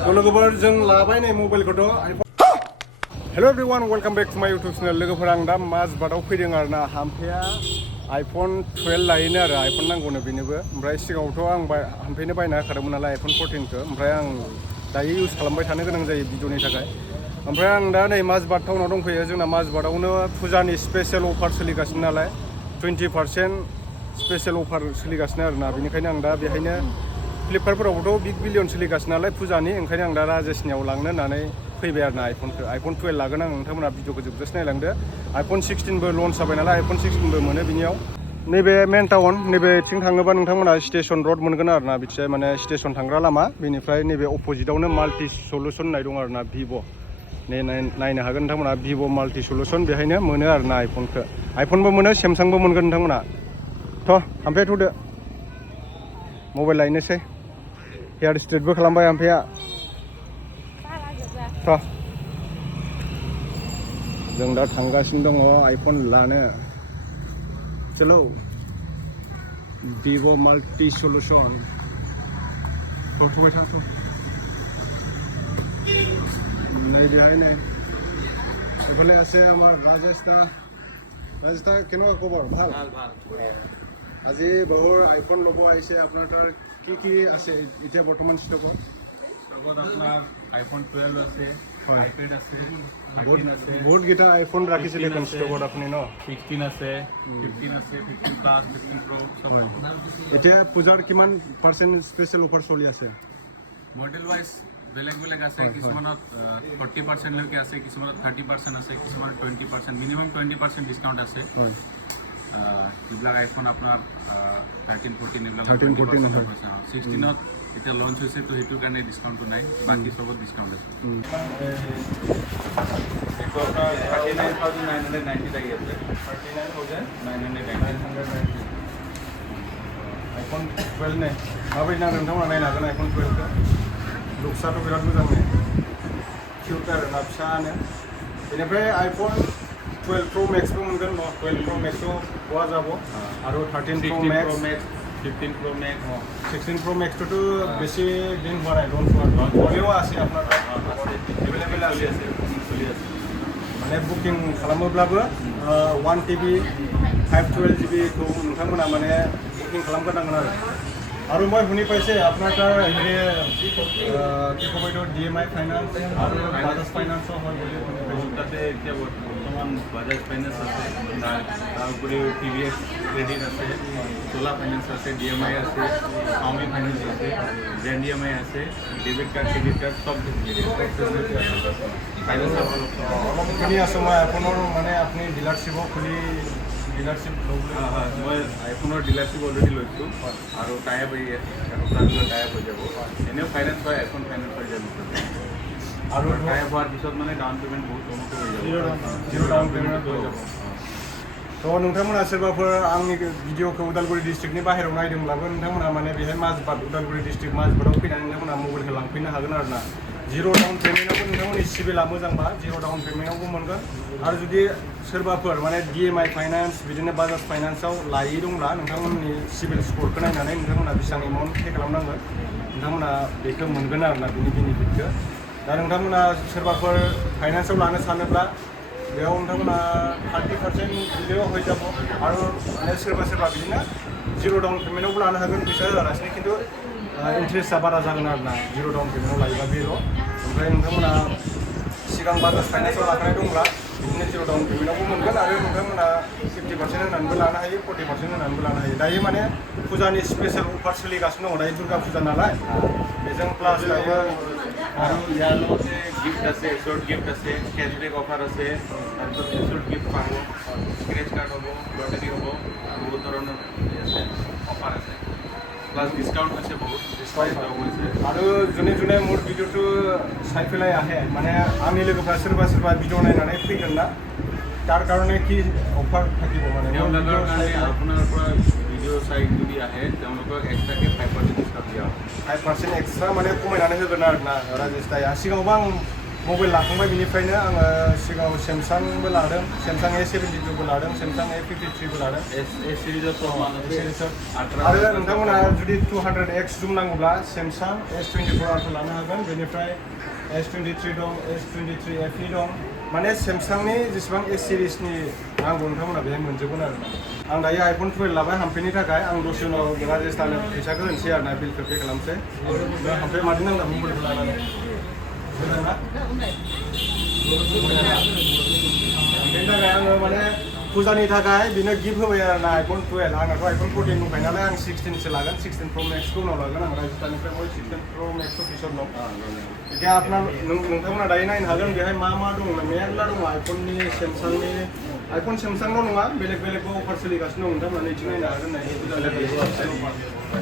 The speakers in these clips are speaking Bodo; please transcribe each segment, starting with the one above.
लोगोफोर जों लाबाय नै मबाइलखौथ' हेल' एभ्रिवान वेलकाम बेक टु माय इउटुब चेनेल लोगोफोर आं दा माजबाटआव फैदों आरो ना हामफेया आइफन 12 लायोनो आरो आइफन नांगौनो बेनोबो ओमफ्राय सिगाङावथ' आं हामफेनो बायना होखादोंमोन नालाय आइफन 14खौ ओमफ्राय आं दायो इउज खालामबाय थानो गोनां जायो भिडिअनि थाखाय ओमफ्राय आं दा नै माजबाट टाउनाव दंफैयो जोंना माजबाटआवनो फुजानि स्पेशेल अफार सोलिगासिनो नालाय 20% स्पेशेल अफार सोलिगासिनो आरोना बेनिखायनो आं दा बेहायनो फ्लिपकार्टफोरावबोथ' बिग बिलियन सोलिगासिनो नालाय फुजानि ओंखायनो आं दा राजेसनियाव लांनो होननानै फैबाय आरो ना आइफन 12 लागोन आं नोंथांमोना भिडिअखौ जोबजासे नायलांदो आइफन 16बो लन्च जाबाय नालाय आइफन 16बो मोनो बिनियाव नैबे मेन टाउन नैबेथिं थाङोबा नोंथांमोना स्टेशन रड मोनगोन आरो ना बिथिंजाय माने स्टेशन थांग्रा लामा बेनिफ्राय नैबे अपोजिटआवनो माल्टि सलुसन होननाय दं आरो ना भिभ' नायनो हागोन नोंथांमोना भिभ' माल्टि सलुसन बेहायनो मोनो आरो ना आइफनबो मोनो सेमसांबो मोनगोन नोंथांमोना थ' हामफे थ'दो मबाइल लायनोसै हेयार स्ट्रेटबो खालामबाय हामफेया थ' जों दा थांगासिनो दङ आइफन लानो चलो भिभ' माल्टि सलुसन थ'बाय था नै बेहाय नै এফালে আছে আমার রাজেশটা কেনেকুৱা খবৰ ভাল আজি বহুৰ আইফোন ল'ব আহিছে আপোনাৰ তাৰ কি আছে এতিয়া বৰ্তমান ষ্টকত আপোনাৰ আইফোন 12 আছে আইপেড আছে বহুত গিটা আইফোন ৰাখিছিল এখন ষ্টকত আপুনি ন 16 আছে 15 আছে 15 প্লাস 15 প্ৰ সব এতিয়া পূজাৰ কিমান পাৰ্চেন্ট স্পেশাল অফাৰ চলি আছে মডেল ওয়াইজ বেলেগ আছে কিছুমানত 40% লৈকে আছে কিছুমানত 30% আছে কিছুমানত 20% মিনিমাম 20% ডিসকাউন্ট আছে এইবিলাক আইফোন আপোনাৰ 13 14 এইবিলাক 16ত এটা লঞ্চ হৈছে তো হেতুৰ কাৰণে ডিসকাউন্টটো নাই বাকি সবত ডিসকাউন্ট আছে এইটো আপোনাৰ 39990 লাগি আছে 39990 आइफन 12 ने माबायदि नांदों नोंथांमोना नायनो हागोन आइफन 12खौ लुक्सआथ' बिराद मोजां ने किउट आरोना फिसानो बेनिफ्राय आइफन 12 प्र' मेक्सबो मोनगोन न 12 प्र' मेक्सआव बहा যাব আৰু 13 प्र' मेक्स 15 प्र' मेक्स 16 प्र' मेक्सটোতো বেছি দিন হোৱা নাই লঞ্চ হ'লেও আছে আপোনাৰ এভেইলেবল আছে মানে বুকিং খালামोब्लाबो 1 TB 512 GB खौ नोंथांमोना माने बुकिं खालामग्रोनांगोन आरो মই শুনি পাইছে আপোনাৰ তাৰ হেৰি কি ক'ব এইটো DMI ফাইনান্স আৰু বাজাজ ফাইনান্সও হয় বুলি শুনি পাইছোঁ তাতে এতিয়া বৰ্তমান বাজাজ ফাইনান্স আছে তাৰ উপৰিও TVS ক্ৰেডিট আছে চোলা ফাইনান্স আছে DMI আছে Xiaomi ফাইনান্স আছে ব্ৰেণ্ড EMI আছে ডেবিট কাৰ্ড ক্ৰেডিট কাৰ্ড সব ফাইনান্স অলপ শুনি আছোঁ মই আপোনাৰ মানে আপুনি ডিলাৰশ্বিপো খুলি ডিলাৰশ্বিপ মই আইফোনৰ ডিলাৰশ্বিপ অলৰেডি লৈছোঁ আৰু টাইপ টাইপ হৈ যাব এনেও ফাইনেন্স হয় আইফোন ফাইনেন্স হৈ যাব আৰু টাইপ হোৱাৰ পিছত মানে ডাউন পে'মেণ্ট বহুত কমতে হৈ যাব জিৰ' ডাউন পে'মেণ্ট হৈ যাব थ' नोंथांमोना सोरबाफोर आंनि भिडिअखौ उदालगुरि डिस्ट्रिक्टनि बाहेरायाव नायदोंब्लाबो नोंथांमोना माने बेहाय माजबाट उदालगुरि डिस्ट्रिक्ट माजबाटआव फैनानै नोंथांमोना मबाइलखौ लांफैनो हागोन आरो ना जिर' डाउन पेमेन्टआवबो नोंथांमोननि सिबिला मोजांबा जिर' डाउन पेमेन्टआवबो मोनगोन आरो जुदि सोरबाफोर माने DMI फाइनान्स बिदिनो बाजाज फाइनान्सआव लायै दंब्ला नोंथांमोननि सिबिल स्क'रखौ नायनानै नोंथांमोना बेसेबां एमाउन्ट पे खालामनांगोन नोंथांमोना बेखौ मोनगोन आरो ना बिनि बेनिफिटखौ दा नोंथांमोना सोरबाफोर फाइनान्सआव लानो सानोब्ला बेयाव नोंथांमोना 30% बिदियाव হৈ যাব আৰু মানে सोरबा बिदिनो जिर' डाउन पेमेन्टआवबो लानो हागोन फैसा होआलासिनो खिन्थु इन्ट्रेस्टआ बारा जागोन आरो ना जिर' डाउन पेमेन्टआव लायोबा बेल' ओमफ्राय नोंथांमोना सिगां बाजाज फाइनान्सआव लाखानाय दंब्ला बिदिनो जिर' डाउन पेमेन्टआवबो मोनगोन आरो नोंथांमोना 50% होनानैबो लानो हायो 40% होनानैबो लानो हायो दायो माने फुजानि स्पेशेल अफार सोलिगासिनो दङ दायो दुर्गा फुजा नालाय बेजों प्लास दायो আৰু ইয়াৰ লগতে গিফ্ট আছে শ্বৰ্ট গিফ্ট আছে কেছবেক অফাৰ আছে তাৰপিছত শ্বৰ্ট গিফ্ট পাব স্ক্ৰেচ কাৰ্ড হ'ব লটাৰী হ'ব বহুত ধৰণৰ আছে অফাৰ আছে প্লাছ ডিছকাউণ্ট হৈছে বহুত ডিছকাউণ্ট হৈছে আৰু যোনে মোৰ ভিডিঅ'টো চাই পেলাই আহে মানে आंनि लोगोफ्रा सोरबा ভিডিঅ' नायनानै फैगोन ना তাৰ কাৰণে কি অফাৰ থাকিব মানে তেওঁলোকৰ কাৰণে আপোনাৰ পৰা ভিডিঅ' চাই যদি আহে তেওঁলোকক এক্সট্ৰাকৈ 5% ডিছকাউণ্ট দিয়া হ'ব 5% एक्सट्रा माने खमायनानै होगोन आरो ना राजेश दाया सिगाङावबो आं मबाइल लाखांबाय बिनिफ्रायनो आङो सिगाङाव सेमसांबो लादों सेमसां A72बो लादों सेमसां A53बो लादों ए सिरिजआव आरो नोंथांमोना जुदि 200x जुम नांगौब्ला सेमसां S24 आल्ट्रा लानो हागोन बेनिफ्राय S23 दं S23 FE दं माने सेमसांनि जेसेबां A सिरिजनि नांगौ नोंथांमोना बेहाय मोनजोबगोन आरो आं दायो आइफन 12 लाबाय हामफेनि थाखाय आं दसे उनाव राजेसनो फैसाखौ होनोसै आरो ना बिलखौ पे खालामसै हामफे मादि नांदों मबाइलखौ लानानै बेनि थाखाय आङो माने फुजानि थाखाय बिनो गिफ्ट होबाय आरो ना आइफन 12 आंनाथ' आइफन 14 दंखायो नालाय आं 16 सो लागोन 16 प्र मेक्सखौ उनाव लागोन आं राजस्थाननिफ्राय बय 16 प्र मेक्सखौ फैसर दं बिदि आपनार नोंथांमोना दायो नायनो हागोन बेहाय मा दङ मेरला दङ आइफननि सेमसांनि आइफन सेमसांल' नङा बेलेग बेलेगबो अफार सोलिगासिनो दं नोंथांमोना नैथिं नायनो हागोन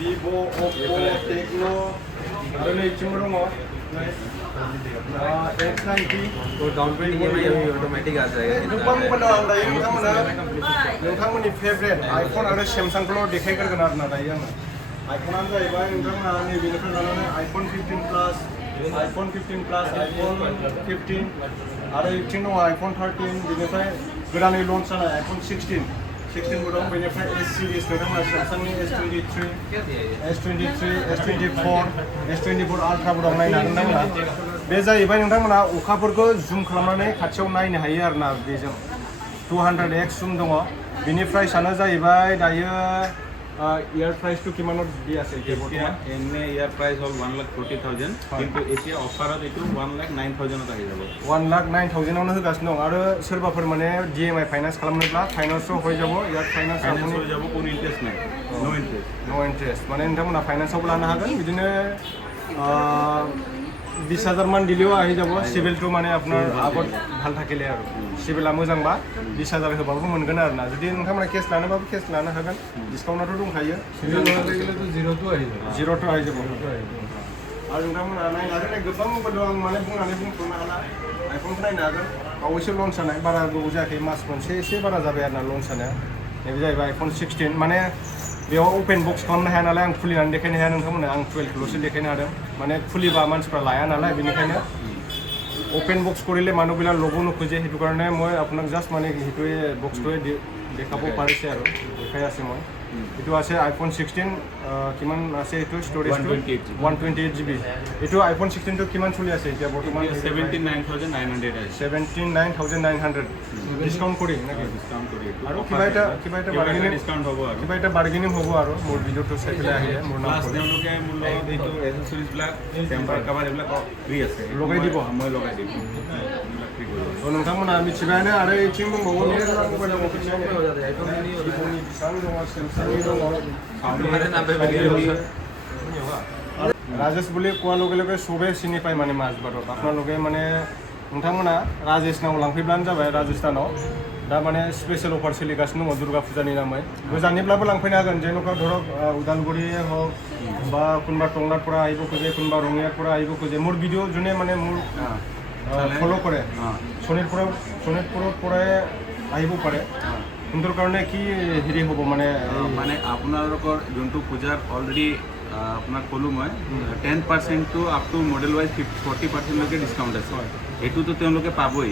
भिभ' अप्प' टेक्न' आरो नैथिंबो दङ X90 तो डाउन पेमेंट EMI अभी ऑटोमेटिक आ जाएगा गोबां मबाइल दं दायो नोंथांमोननि फेभरेट आइफन आरो सेमसांखौल' देखायग्रोगोन आरो ना दायो आङो आइफनानो जाहैबाय नोंथांमोना नैबेनिफ्राय लानानै आइफन 15 प्लास आइफन 15 प्लास आइफन 15 आरो बिथिं दङ आइफन 13 बेनिफ्राय गोदानै लन्च जानाय आइफन 16 बो दं बेनिफ्राय S सिरिज नोंथांमोना सेमसांनि S23 S24 आल्ट्राबो दं नायनो हागोन नोंथांमोना बे जाहैबाय नोंथांमोना अखाफोरखौ जुम खालामनानै खाथियाव नायनो हायो आरो ना बेजों 200x जुम दङ बिनि प्राइसआनो जाहैबाय दायो ইয়ার প্রাইস তো কিমানত দি আছে এতিয়া বৰ্তমান এনে ইয়াৰ প্ৰাইস হ'ল 1,40,000 কিন্তু এতিয়া অফাৰত এইটো 1,09,000 আহি যাব 1,09,000 आवनो होगासिनो दं आरो सोरबाफोर माने DMI फाइनान्स खालामनोब्ला फाइनान्सआव হৈ যাব ইয়াত फाइनान्स হৈ যাব কোনো ইন্টারেস্ট নাই नो इन्ट्रेस्ट माने नोंथांमोना फाइनान्सआवबो लानो हागोन बिदिनो 20,000 मान दिलेও আহি যাব सिभिलটো মানে আপোনাৰ আগত ভাল থাকিলে আৰু सिभिला मोजांबा 20,000 होबाबो मोनगोन आरो ना जुदि नोंथांमोना केस लानोबाबो केस लानो हागोन डिसकाउन्टआथ' दंखायो जिर'थ' आहि যাব आरो नोंथांमोना नायनो हागोन गोबां मबाइल दं आं माने बुंनानै बुंथ'नो हाला आइफनखौ नायनो हागोन बावैसो लन्च जानाय बारा गोबाव जायाखै मास मोनसे एसे बारा जाबाय आरो ना लन्च जानाया नैबे जाहैबाय आइफन 16 माने बेयाव अपेन बक्स खालामनो हाया नालाय आं खुलिनानै देखायनो हाया नोंथांमोननो आं 12खौल'सो देखायनो हादों माने खुलिबा मानसिफ्रा लाया नालाय बेनिखायनो ओपन बक्स কৰিলে মানুহবিলাক ল'ব নোখোজে সেইটো কাৰণে মই আপোনাক জাষ্ট মানে সেইটোৱে বক্সটোৱে দেখাব পাৰিছে আৰু দেখাই আছে মই এইটো আছে আইফোন 16 কিমান আছে এইটো ষ্ট'ৰেজটো 128 GB এইটো আইফোন 16 টো কিমান চলি আছে এতিয়া বৰ্তমান 79,900 আছে 79,900 ডিসকাউন্ট কৰি নাকি ডিসকাউন্ট কৰি আৰু কিবা এটা বাৰ্গেনিং ডিসকাউন্ট হ'ব আৰু কিবা এটা বাৰ্গেনিং হ'ব আৰু মোৰ ভিডিঅ'টো চাই পেলাই আহিলে মোৰ নাম প্লাস তেওঁলোকে মোৰ লগত এইটো এসেসৰিজ বিলাক টেম্পাৰ কভাৰ এইবিলাক ফ্ৰী আছে লগাই দিব মই লগাই দিম नोंथांमोना मिथिबायानो आरो इथिं दंबावो मेरला मबाइल दङ राजेश বুলি কোৱাৰ লগে লগে চবেই চিনি পায় মানে মাজবাটত আপোনালোকে মানে नोंथांमोना राजेशनाव लांफैब्लानो जाबाय राजस्थानाव दा माने स्पेशल अफार सोलिगासिनो दङ दुर्गा फुजानि नामै गोजाननिब्लाबो लांफैनो हागोन जेन'का धरक उदालगुरि हक बा কোনোবা টংলাৰ আহিব খোজে কোনোবা ৰঙিয়াৰ আহিব খোজে মোৰ ভিডিঅ' যোনে মানে মোৰ ফ'ল' কৰে শোণিতপুৰৰ পৰাই আহিব পাৰে সিহঁতৰ কাৰণে কি হেৰি হ'ব মানে মানে আপোনালোকৰ যোনটো পূজাৰ অলৰেডি আপোনাক ক'লোঁ মই 10% to up to model wise 40% লৈকে ডিছকাউণ্ট আছে এইটোতো তেওঁলোকে পাবই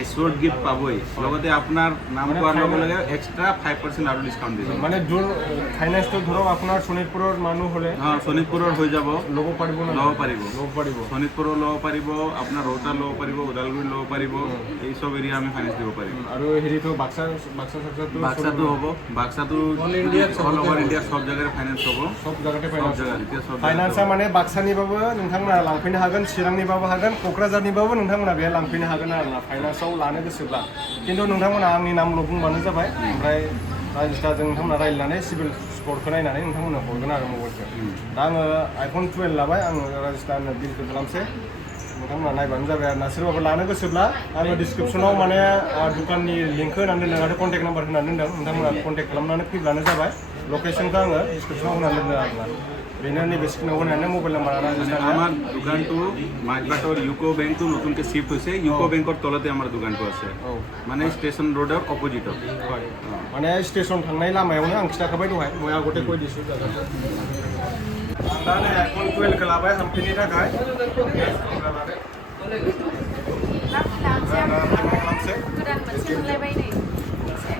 এছৱৰ্ড গিফ্ট পাবই লগতে আপোনাৰ নাম কোৱাৰ লগে লগে এক্সট্ৰা 5% আৰু ডিছকাউণ্ট দিব মানে দূৰ ফাইনেন্সটো ধৰক আপোনাৰ শোণিতপুৰৰ মানুহ হ'লে শোণিতপুৰৰ হৈ যাব ল'ব পাৰিব শোণিতপুৰৰ ল'ব পাৰিব আপোনাৰ ৰৌতা ল'ব পাৰিব ওদালগুৰি ল'ব পাৰিব এই চব এৰিয়া আমি ফাইনেন্স দিব পাৰিম আৰু হেৰিটো বাক্সাটো হ'ব বাক্সাটো অল অভাৰ ইণ্ডিয়া সব জায়গায় ফাইনেন্স হ'ব সব জায়গাতে फाइनान्सा माने बाक्सानिबाबो नोंथांमोना लांफैनो हागोन चिरांनिबाबो हागोन क'क्राझारनिबाबो नोंथांमोना बेहाय लांफैनो हागोन आरोना फाइनान्सआव लानो गोसोब्ला खिन्थु नोंथांमोना आंनि नामल' बुंबानो जाबाय ओमफ्राय राजिस्टारजों नोंथांमोना रायज्लायनानै सिभिल स्क'रखौ नायनानै नोंथांमोना हरगोन आरो मबाइलखौ दा आङो आइफन 12 लाबाय आङो राजिस्टारनो बिलखौ खालामसै नोंथांमोना नायबानो जाबाय आरोना सोरबाफोर लानो गोसोब्ला आङो डिसक्रिपसनाव माने दुकाननि लिंकखौ होनानै दोन्दों आरो कन्टेक्ट नाम्बार होनानै दोन्दों नोंथांमोना कन्टेक्ट खालामनानै फैब्लानो जाबाय लकेसनखौ आङो डिसक्रिपसनाव होनानै दोन्दों आरोना बेनो नैबे स्क्रिनाव होनानै मबाइल नाम्बार আমাৰ দোকানটো মাজবাটৰ ইউকো বেংকটো নতুনকৈ শিফ্ট হৈছে ইউকো বেংকৰ তলতে আমাৰ দোকানটো আছে মানে ষ্টেচন ৰোডৰ অপজিটত হয় মানে ষ্টেसन थांनाय लामायावनो आं खिथाखाबाय दहाय মই আগতে কৈ দিছোঁ জায়গাটো आं दा नै आइफन 12 खौ लाबाय हामफेनि थाखाय मोनसे मोनलायबाय नै एसे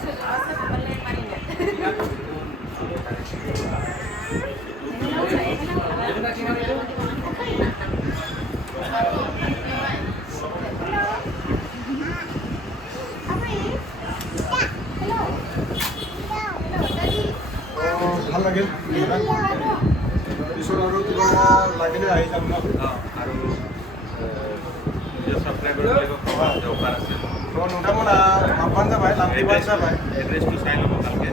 सोरजोंबासो मोनलाय मानिनो ভাল লাগিল পিছত আৰু কিবা লাগিলে আহি যাম ন আৰু নিজৰ ছাবস্ক্ৰাইবাৰবিলাকক ক'বা যে অফাৰ আছে थ' नोंथांमोना हाबबानो जाबाय लांफैबानो जाबाय एड्रेसखौ चाइ ল'ব भालके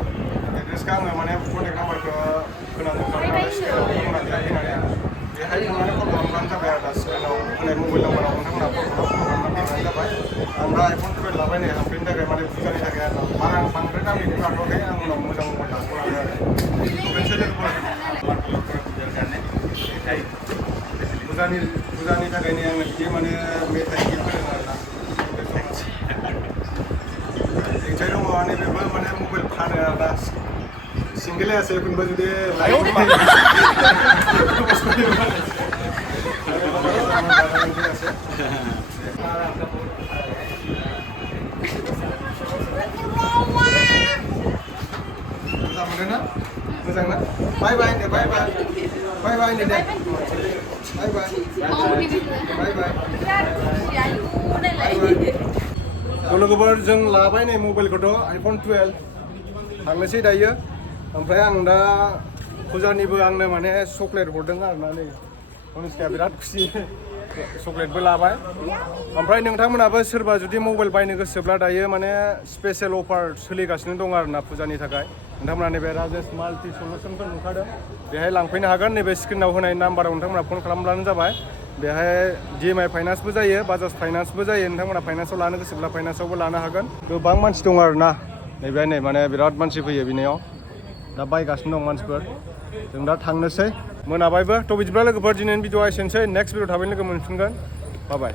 एड्रेसखौ आङो माने कन्टेक्ट नाम्बारखौ होनानै थांबाय स्क्रिनाव फैनानै बेहाय थांनानै कल खालामबानो जाबाय आरो दा स्क्रिनाव होनाय मबाइल नाम्बाराव नोंथांमोना कल खालामनानै फैबानो जाबाय आं दा आइफन 12 लाबाय नै हामफैनो थाखाय माने फुजानि थाखाय आरो बारा आं बांद्राय दामिखौ लाथ'वाखै आं उनाव मोजां मबाइल लाथ'नो आरो मोनसे लोगोफोर पूजार কাৰণে मिठाई फुजानि थाखायनो आङो बिदि माने मेथाइ गिफ्ट होदों आरो ना मेथाइ दङ माने बेबो माने मबाइल फानो आरो ना सिंगेल আছে एखनबा जुदि लाइफ मोजां मोनो ना मोजां ना बाय बाय दे बाय बाय बाय बाय दे बाय बाय बाय बाय लोगोफोर जों लाबाय नै मबाइलखौथ' आइफन 12 थांनोसै दायो ओमफ्राय आं दा फुजानिबो आंनो माने चक्लेट हरदों आरोना नै अनुष्काया बिराद खुसि चक्लेटबो लाबाय ओमफ्राय नोंथांमोनाबो सोरबा जुदि मबाइल बायनो गोसोब्ला दायो माने स्पेशेल अफार सोलिगासिनो दं आरोना फुजानि थाखाय नोंथांमोना नैबे राजेश माल्टि सल्युसनफोर नुखादों बेहाय लांफैनो हागोन नैबे स्क्रिनाव होनाय नाम्बाराव नोंथांमोना फन खालामब्लानो जाबाय बेहाय DMI फाइनान्सबो जायो बाजाज फाइनान्सबो जायो नोंथांमोना फाइनान्सआव लानो गोसोब्ला फाइनान्सआवबो लानो हागोन गोबां मानसि दं आरोना नैबे नै माने बिराद मानसि फैयो बिनियाव दा बायगासिनो दं मानसिफोर जों दा थांनोसै मोनाबायबो थ' बिदिब्ला लोगोफोर दिनैनि भिडिअआ एसेनोसै नेक्स्ट भिडिअ थाबैनो लोगो मोनफिनगोन बाय बाय